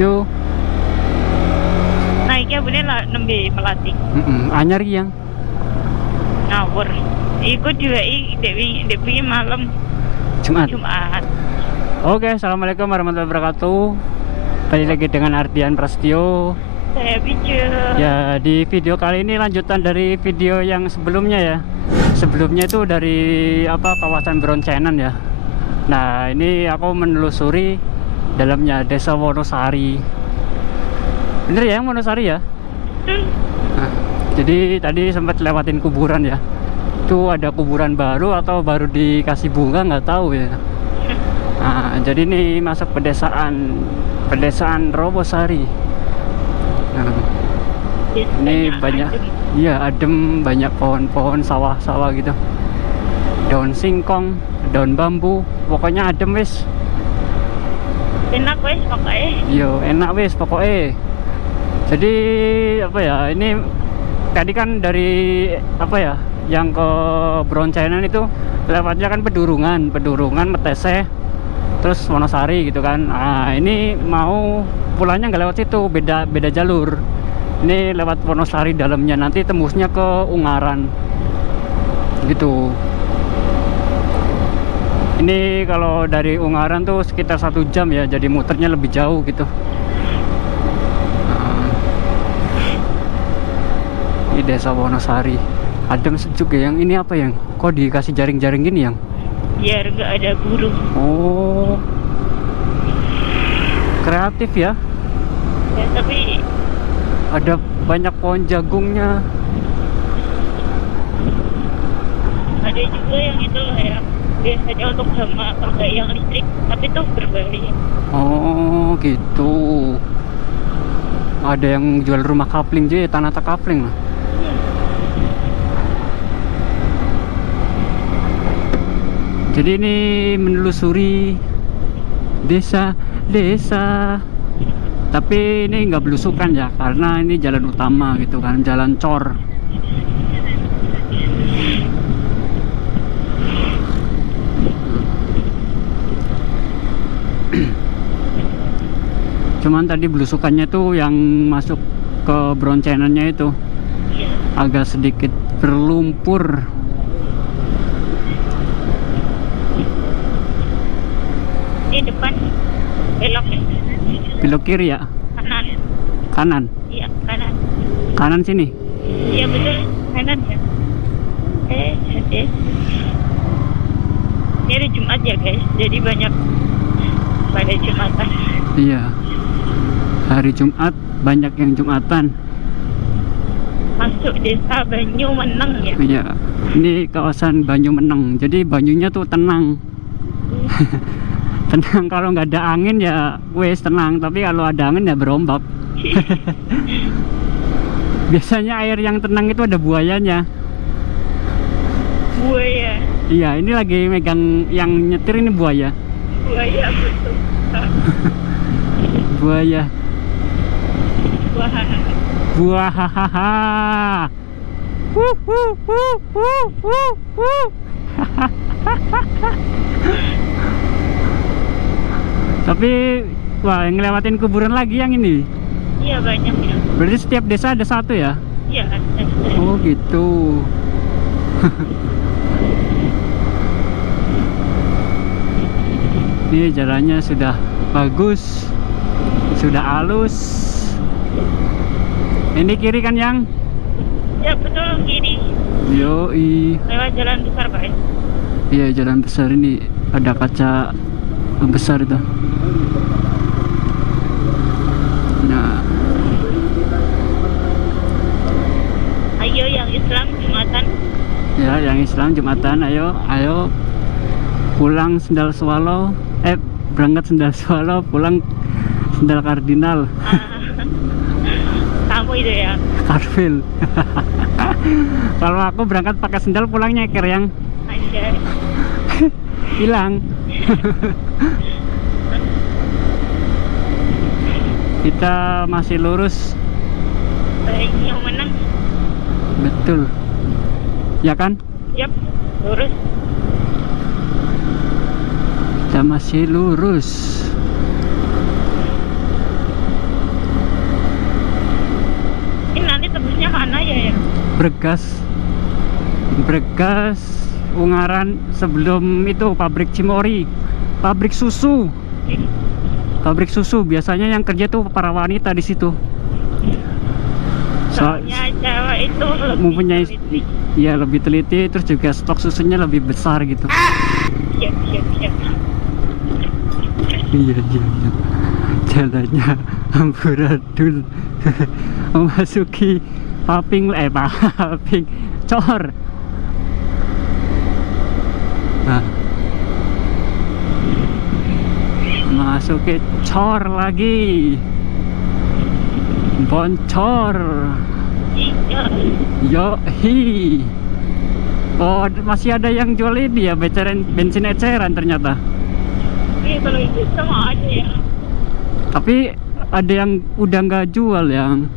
Yo, Naiknya bener lah nembe Melati. anyar yang. Ngawur. Ikut juga dewi malam Jumat. Jumat. Oke, assalamualaikum warahmatullahi wabarakatuh. Balik lagi dengan Ardian Prasetyo. Saya bicara. Ya, di video kali ini lanjutan dari video yang sebelumnya ya. Sebelumnya itu dari kawasan Broncenan ya. Nah, ini aku menelusuri dalamnya Desa Wonosari. Bener ya, Wonosari ya? Nah, jadi tadi sempat lewatin kuburan ya. Itu ada kuburan baru atau baru dikasih bunga nggak tahu ya. Nah, jadi ini masuk pedesaan Robosari. Nah, ini banyak, iya adem, banyak pohon-pohon, sawah-sawah gitu. Daun singkong, daun bambu, pokoknya adem wis. Enak wes pokoknya. Yo, enak wis pokoknya. Jadi ini tadi kan dari yang ke Broncenan itu lewatnya kan Pedurungan, Metese, terus Wonosari gitu kan. Nah, ini mau pulangnya nggak lewat situ, beda jalur. Ini lewat Wonosari dalamnya, nanti tembusnya ke Ungaran gitu. Ini kalau dari Ungaran tuh sekitar 1 jam ya, jadi muternya lebih jauh gitu. Ini Desa Wonosari, adem sejuk ya. Yang ini apa yang kok dikasih jaring-jaring gini yang? Biar nggak ada burung. Oh, kreatif ya. Ya, tapi Ada banyak pohon jagungnya. ada juga yang itu loh ya. Biasanya untuk sama pakai yang listrik, tapi tuh berbahaya. Oh gitu. Ada yang jual rumah kapling juga, tanah kapling lah. Jadi ini menelusuri desa, tapi ini nggak belusukan ya, karena ini jalan utama gitu kan, jalan cor. Cuman tadi belusukannya tuh yang masuk ke Broncenannya itu agak sedikit berlumpur. Di depan belok ya. Belok kiri ya? Kanan. Kanan? Iya, kanan. Kanan sini? Iya betul, kanan ya. Jadi ini hari Jumat ya guys, jadi banyak pada Jumatan. Iya, hari Jumat banyak yang Jumatan. Masuk desa Banyumeneng ya. Iya, ini kawasan Banyumeneng, jadi banyunya tuh tenang. Tenang, kalau nggak ada angin ya wes tenang, tapi kalau ada angin ya berombak. Biasanya air yang tenang itu ada buayanya. Buaya. Iya, ini lagi megang yang nyetir, ini buaya. Buaya betul. Buaya. Wah. Buahahaha. Tapi wah, yang ngelewatin kuburan lagi yang ini. Iya banyak ya. Berarti setiap desa ada satu ya? Iya ada. Oh gitu. Ini jalannya sudah bagus, sudah halus. Ini kiri kan yang? Ya betul kiri. Yoi. Lewat jalan besar Pak ya. Iya, jalan besar ini ada kaca besar itu. Nah, Ayo yang Islam Jumatan. ya yang Islam Jumatan, ayo pulang sendal swallow, berangkat sendal swallow, pulang sendal kardinal. Kamu itu ya. Karfil. Kalau aku berangkat pakai sendal, pulangnya nyeker yang Aja. hilang. Kita masih lurus. Yang menang. Betul. Ya kan? Yap, lurus. Kita masih lurus. Bregas Ungaran, sebelum itu pabrik Cimory, pabrik susu biasanya yang kerja tuh para wanita di situ. Soalnya cewek itu Mempunyai teliti. ya lebih teliti, terus juga stok susunya lebih besar gitu. Siap. Iya. Jalannya amburadul memasuki Paping Cor. Nah, masuki Cor lagi, Boncor. Iya. Yohi. Oh, masih ada yang jual ini ya, bensin eceran ternyata. Iya, kalau itu sama aja ya. Tapi ada yang udah nggak jual yang.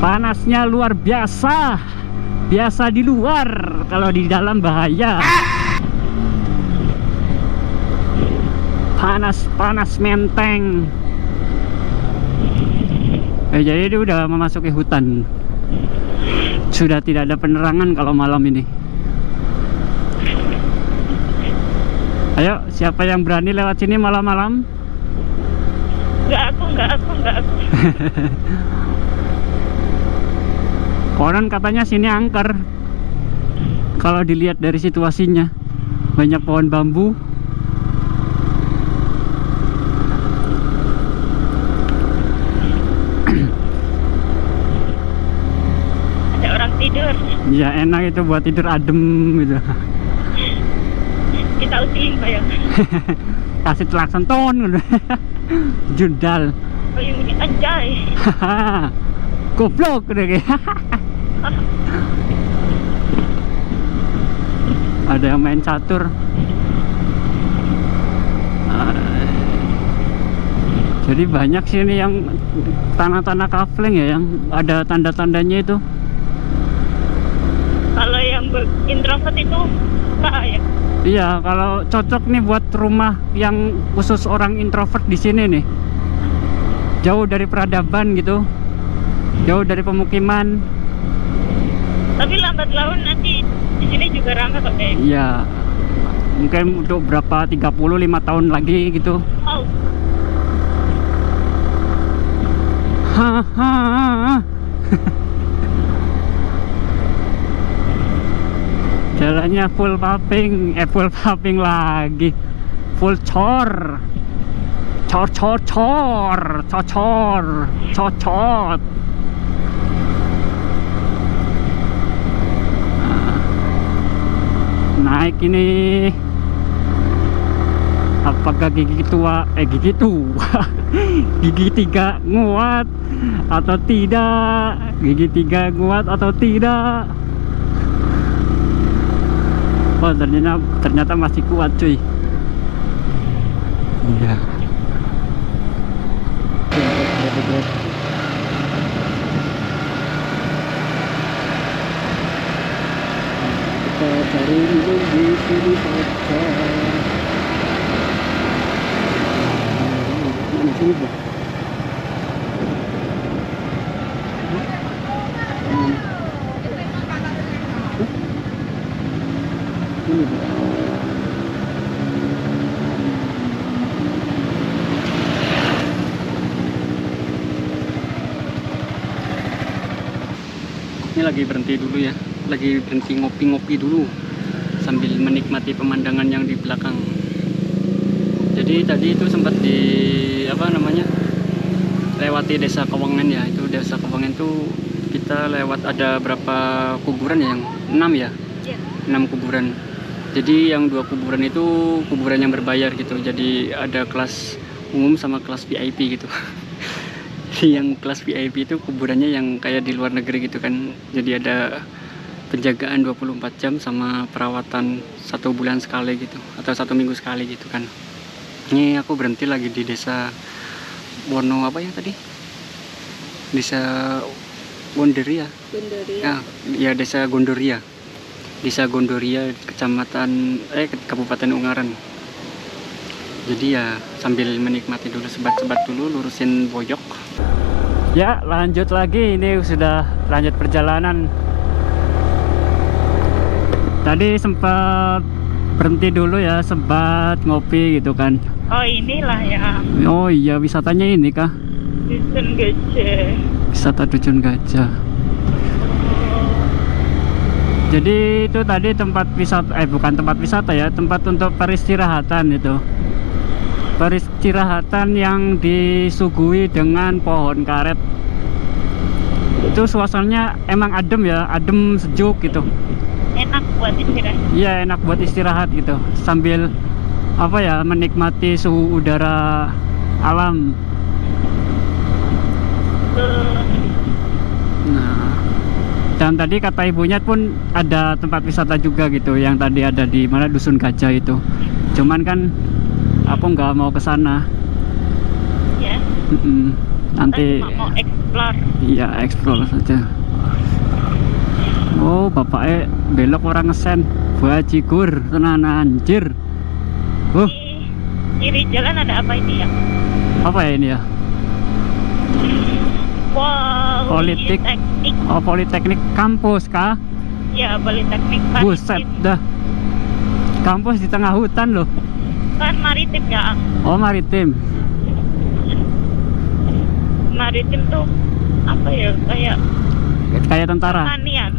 Panasnya luar biasa. Biasa di luar, kalau di dalam bahaya. Panas menteng. Jadi dia udah memasuki hutan. Sudah tidak ada penerangan kalau malam ini. Ayo, siapa yang berani lewat sini malam-malam? Enggak aku. Konon katanya sini angker. Kalau dilihat dari situasinya, banyak pohon bambu. Ada orang tidur. Ya enak itu buat tidur adem gitu. Kita usiin bayang. Kasih klakson ton gitu. Jundal. Oh ini anjay. Goblok udah kayak. Ada yang main catur. Jadi banyak sih ini yang tanah-tanah kafling ya, yang ada tanda-tandanya itu. Kalau yang introvert itu apa ya? Iya, kalau cocok nih buat rumah yang khusus orang introvert di sini nih. Jauh dari peradaban gitu. Jauh dari pemukiman. Tapi lambat laun nanti di sini juga ramai kok deh. Iya. Mungkin untuk berapa 35 tahun lagi gitu. Oh, Hahaha. Jalannya full paping lagi. Full cor. Cocot. Naik ini. Apakah gigi tua gigi 3 nguat atau tidak? Gigi 3 nguat atau tidak? Oh, ternyata masih kuat cuy. Iya. Kita cari minum di sini saja. Mana sini bu? Ini bu. Ini lagi berhenti dulu ya, lagi berhenti ngopi-ngopi dulu sambil menikmati pemandangan yang di belakang. Jadi tadi itu sempat lewati desa Kewengen ya. Itu desa Kewengen tuh kita lewat ada berapa kuburan ya, yang 6 ya, 6 kuburan. Jadi yang 2 kuburan itu kuburan yang berbayar gitu. Jadi ada kelas umum sama kelas VIP gitu. Yang kelas VIP itu kuburannya yang kayak di luar negeri gitu kan. Jadi ada penjagaan 24 jam sama perawatan 1 bulan sekali gitu, atau 1 minggu sekali gitu kan. Ini aku berhenti lagi di desa Wono apa ya tadi? Desa Gondoria. Ya desa Gondoria. Desa Gondoria, Kabupaten Ungaran. Jadi ya sambil menikmati dulu, sebat-sebat dulu, lurusin boyok. Ya, lanjut lagi. Ini sudah lanjut perjalanan. Tadi sempat berhenti dulu ya, sempat ngopi gitu kan. Oh inilah ya, Oh iya, wisatanya ini kah? Dusun Gajah. Wisata Dusun Gajah. Jadi itu tadi tempat wisata, bukan tempat wisata ya, tempat untuk peristirahatan itu. Peristirahatan yang disuguhi dengan pohon karet. Itu suasananya emang adem ya, adem sejuk gitu. Enak buat istirahat. Iya, enak buat istirahat gitu, sambil apa ya, menikmati suhu udara alam. Nah, dan tadi kata ibunya pun ada tempat wisata juga gitu, yang tadi ada di mana, Dusun Gajah itu. Cuman kan aku nggak mau ke sana. Ya. Nanti Kita cuma mau explore. iya, explore saja. Oh, bapaknya belok orang ngesen. Bajigur tenan anjir. Di kiri jalan ada apa ini ya? Apa ya ini ya? Politik. Politeknik. Oh, Politeknik kampus kah? Ya, Politeknik Buset Maritim. dah. Kampus di tengah hutan loh. Kan maritim ya. Oh, maritim. Maritim tuh apa ya? Kayak tentara. Pertanian.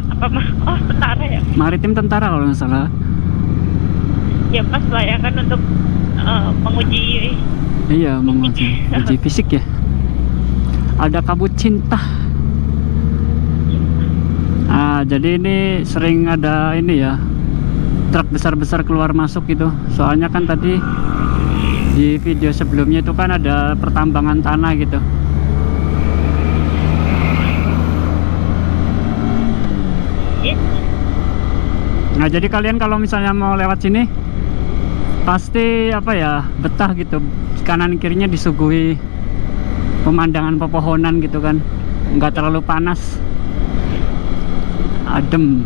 Oh, tentara ya. Maritim tentara kalau nggak salah. Ya pas lah ya kan untuk menguji. Iya, menguji uji fisik ya. Ada kabut cinta. Jadi ini sering ada ini ya, truk besar-besar keluar masuk gitu. Soalnya kan tadi di video sebelumnya itu kan ada pertambangan tanah gitu. Nah, jadi kalian kalau misalnya mau lewat sini pasti apa ya, betah gitu. Kanan kirinya disuguhi pemandangan pepohonan gitu kan, nggak terlalu panas, adem.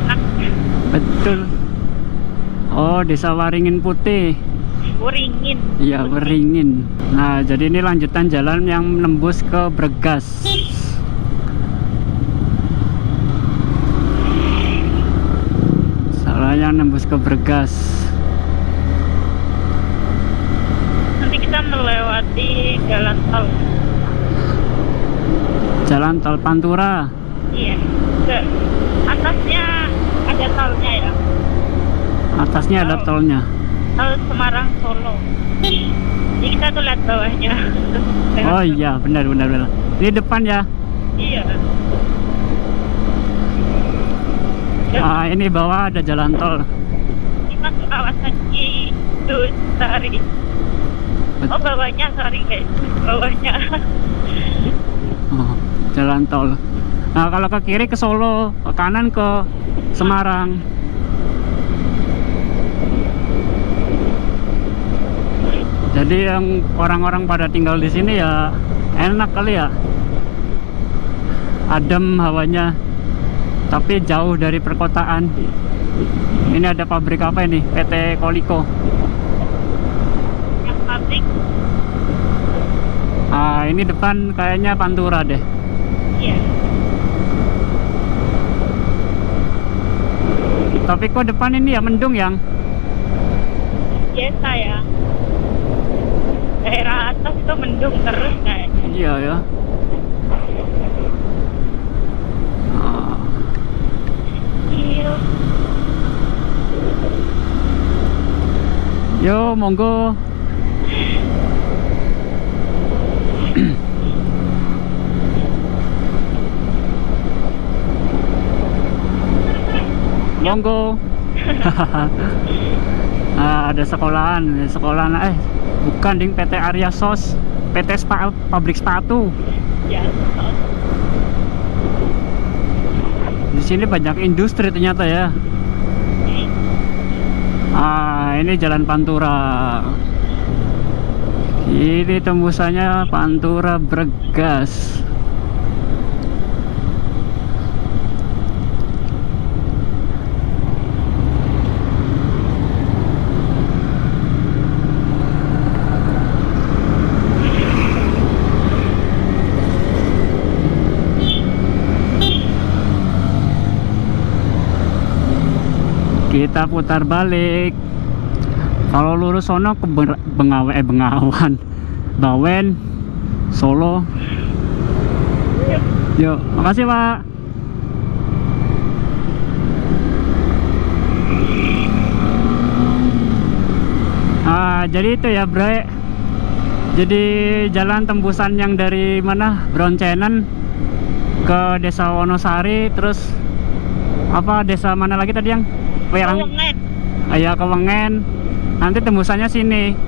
Enak. Betul. Oh, Desa Waringin Putih. Waringin. Iya, Waringin. Nah, jadi ini lanjutan jalan yang menembus ke Bregas. Yang nembus ke Bregas. Nanti kita melewati jalan tol. Jalan tol Pantura. Iya. Ke atasnya ada tolnya ya. Atasnya ada tolnya. Tol Semarang Solo. Jadi kita tuh lihat bawahnya. Oh iya, benar. Ini depan ya. Iya. Ini bawah ada jalan tol. Ini masuk kawasan Industri. Oh bawahnya, sorry guys, bawahnya. Oh, jalan tol. Nah, kalau ke kiri ke Solo, ke kanan ke Semarang. Jadi yang orang-orang pada tinggal di sini ya enak kali ya. Adem hawanya. Tapi jauh dari perkotaan. Ini ada pabrik apa ini? PT Koliko. Yang pabrik. Ini depan kayaknya Pantura deh. Iya. Tapi kok depan ini ya mendung yang? Biasa ya. Daerah atas itu mendung terus kayaknya. Iya ya. Iya. Yo, monggo. Monggo. Ada sekolahan, bukan ding, PT Arya Sos, PT pabrik sepatu. Ya. Di sini banyak industri ternyata ya. Ini jalan Pantura. Ini tembusannya Pantura Bregas. kita putar balik. Kalau lurus sono ke Bengawan, Bawen, Solo. Yuk, makasih Pak. Jadi itu ya Bre, jadi jalan tembusan yang dari mana, Broncenan ke Desa Wonosari, terus apa desa mana lagi tadi yang Kewengen. Ayah Kewengen, nanti tembusannya sini.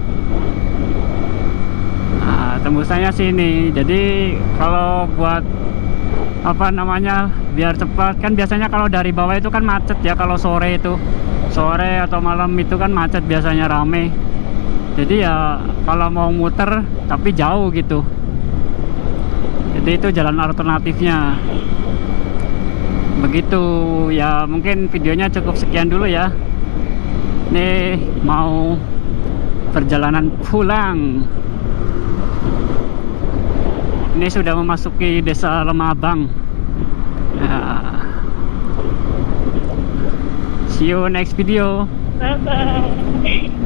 Nah, tembusannya sini. Jadi kalau buat apa namanya, biar cepat kan, biasanya kalau dari bawah itu kan macet ya, kalau sore atau malam itu kan macet, biasanya rame. Jadi ya kalau mau muter tapi jauh gitu, jadi itu jalan alternatifnya begitu ya. Mungkin videonya cukup sekian dulu ya. Nih mau perjalanan pulang. Ini sudah memasuki Desa Lemabang. See you next video. Bye bye.